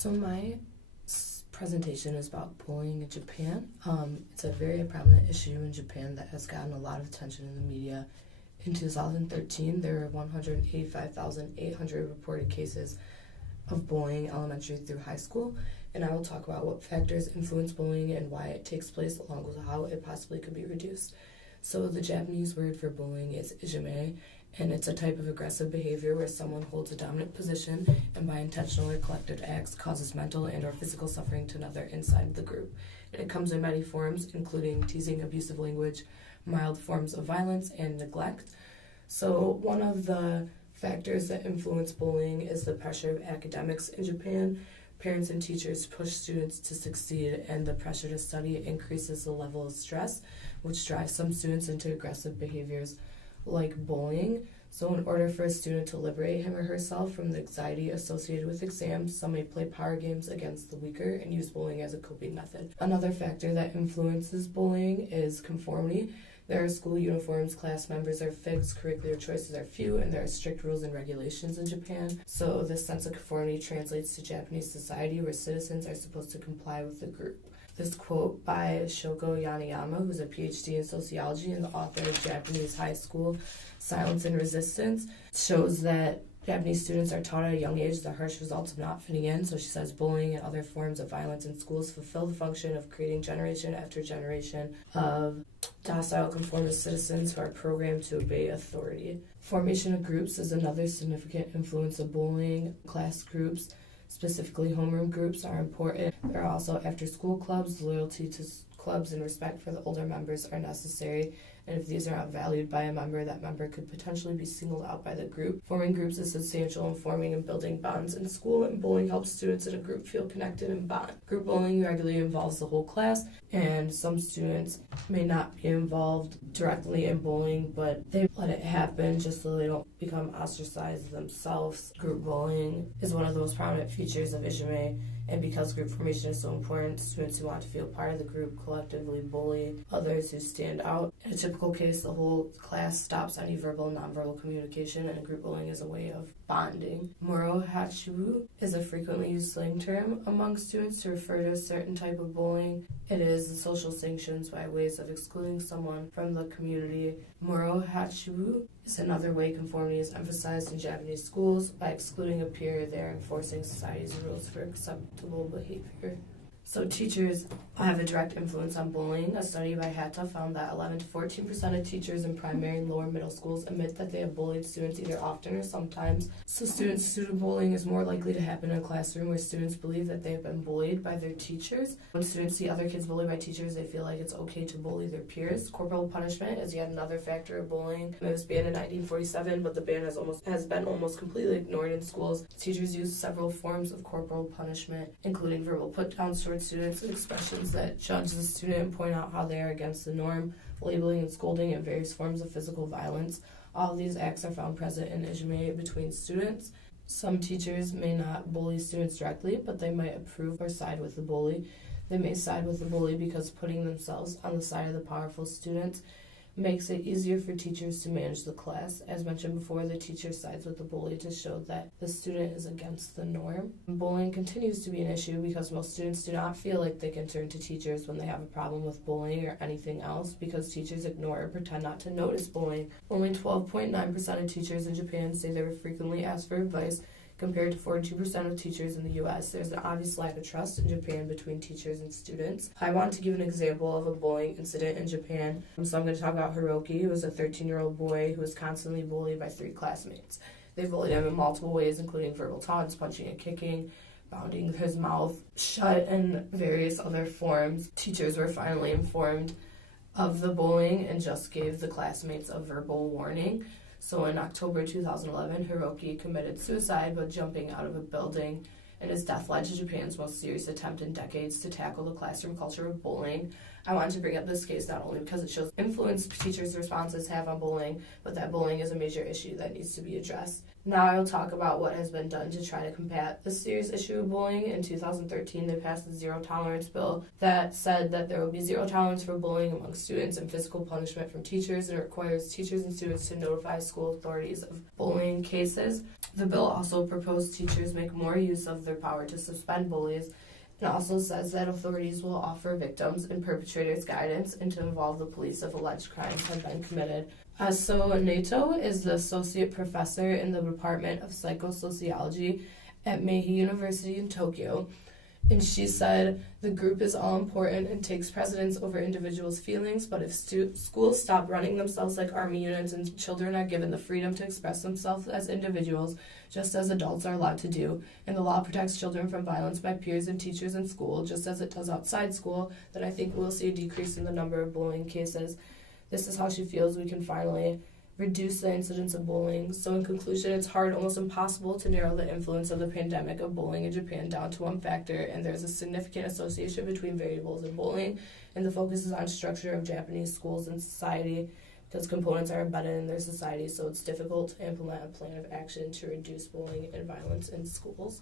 So my presentation is about bullying in Japan. It's a very prominent issue in Japan that has gotten a lot of attention in the media. In 2013, there were 185,800 reported cases of bullying elementary through high school, and I will talk about what factors influence bullying and why it takes place, along with how it possibly could be reduced. So the Japanese word for bullying is ijime, and it's a type of aggressive behavior where someone holds a dominant position and by intentional or collective acts causes mental and or physical suffering to another inside the group. And it comes in many forms, including teasing, abusive language, mild forms of violence, and neglect. So one of the factors that influence bullying is the pressure of academics in Japan. Parents and teachers push students to succeed, and the pressure to study increases the level of stress, which drives some students into aggressive behaviors like bullying. So in order for a student to liberate him or herself from the anxiety associated with exams, some may play power games against the weaker and use bullying as a coping method. Another factor that influences bullying is conformity. There are school uniforms, class members are fixed, curricular choices are few, and there are strict rules and regulations in Japan. So this sense of conformity translates to Japanese society where citizens are supposed to comply with the group. This quote by Shoko Yanayama, who's a PhD in sociology and the author of Japanese High School Silence and Resistance, shows that Japanese students are taught at a young age the harsh results of not fitting in. So she says bullying and other forms of violence in schools fulfill the function of creating generation after generation of docile conformist citizens who are programmed to obey authority. Formation of groups is another significant influence of bullying. Class groups, specifically homeroom groups, are important. There are also after-school clubs. Loyalty to clubs and respect for the older members are necessary, and if these are not valued by a member, that member could potentially be singled out by the group. Forming groups is essential in forming and building bonds in school, and bullying helps students in a group feel connected and bond. Group bullying regularly involves the whole class, and some students may not be involved directly in bullying, but they let it happen just so they don't become ostracized themselves. Group bullying is one of the most prominent features of ijime, and because group formation is so important, students who want to feel part of the group collectively bully others who stand out. In a typical case, the whole class stops any verbal and nonverbal communication, and group bullying is a way of bonding. Moro hachibu is a frequently used slang term among students to refer to a certain type of bullying. It is the social sanctions by ways of excluding someone from the community. Moro hachibu is another way conformity is emphasized in Japanese schools. By excluding a peer, they are enforcing society's rules for acceptable behavior. So teachers have a direct influence on bullying. A study by Hatta found that 11 to 14% of teachers in primary and lower middle schools admit that they have bullied students either often or sometimes. So student bullying is more likely to happen in a classroom where students believe that they have been bullied by their teachers. When students see other kids bullied by teachers, they feel like it's okay to bully their peers. Corporal punishment is yet another factor of bullying. It was banned in 1947, but the ban has been almost completely ignored in schools. Teachers use several forms of corporal punishment, including verbal put-downs towards students, expressions that judge the student and point out how they are against the norm, labeling and scolding, and various forms of physical violence. All of these acts are found present in ijime between students. Some teachers may not bully students directly, but they might approve or side with the bully. They may side with the bully because putting themselves on the side of the powerful students makes it easier for teachers to manage the class. As mentioned before, the teacher sides with the bully to show that the student is against the norm. Bullying continues to be an issue because most students do not feel like they can turn to teachers when they have a problem with bullying or anything else because teachers ignore or pretend not to notice bullying. Only 12.9% of teachers in Japan say they were frequently asked for advice, compared to 42% of teachers in the U.S. There's an obvious lack of trust in Japan between teachers and students. I want to give an example of a bullying incident in Japan. So I'm going to talk about Hiroki, who was a 13-year-old boy who was constantly bullied by 3 classmates. They bullied him in multiple ways, including verbal taunts, punching and kicking, pounding his mouth shut, and various other forms. Teachers were finally informed of the bullying and just gave the classmates a verbal warning. So in October 2011, Hiroki committed suicide by jumping out of a building, and his death led to Japan's most serious attempt in decades to tackle the classroom culture of bullying. I wanted to bring up this case not only because it shows influence teachers' responses have on bullying, but that bullying is a major issue that needs to be addressed. Now I will talk about what has been done to try to combat this serious issue of bullying. In 2013, they passed the Zero Tolerance Bill that said that there will be zero tolerance for bullying among students and physical punishment from teachers, and it requires teachers and students to notify school authorities of bullying cases. The bill also proposed teachers make more use of their power to suspend bullies. It also says that authorities will offer victims and perpetrators guidance and to involve the police if alleged crimes have been committed. So Nato is the associate professor in the Department of Psychosociology at Meiji University in Tokyo. And she said, the group is all important and takes precedence over individuals' feelings, but if schools stop running themselves like army units and children are given the freedom to express themselves as individuals, just as adults are allowed to do, and the law protects children from violence by peers and teachers in school, just as it does outside school, then I think we'll see a decrease in the number of bullying cases. This is how she feels we can finally reduce the incidence of bullying. So in conclusion, it's hard, almost impossible, to narrow the influence of the pandemic of bullying in Japan down to one factor, and there's a significant association between variables in bullying, and the focus is on structure of Japanese schools and society, because components are embedded in their society, so it's difficult to implement a plan of action to reduce bullying and violence in schools.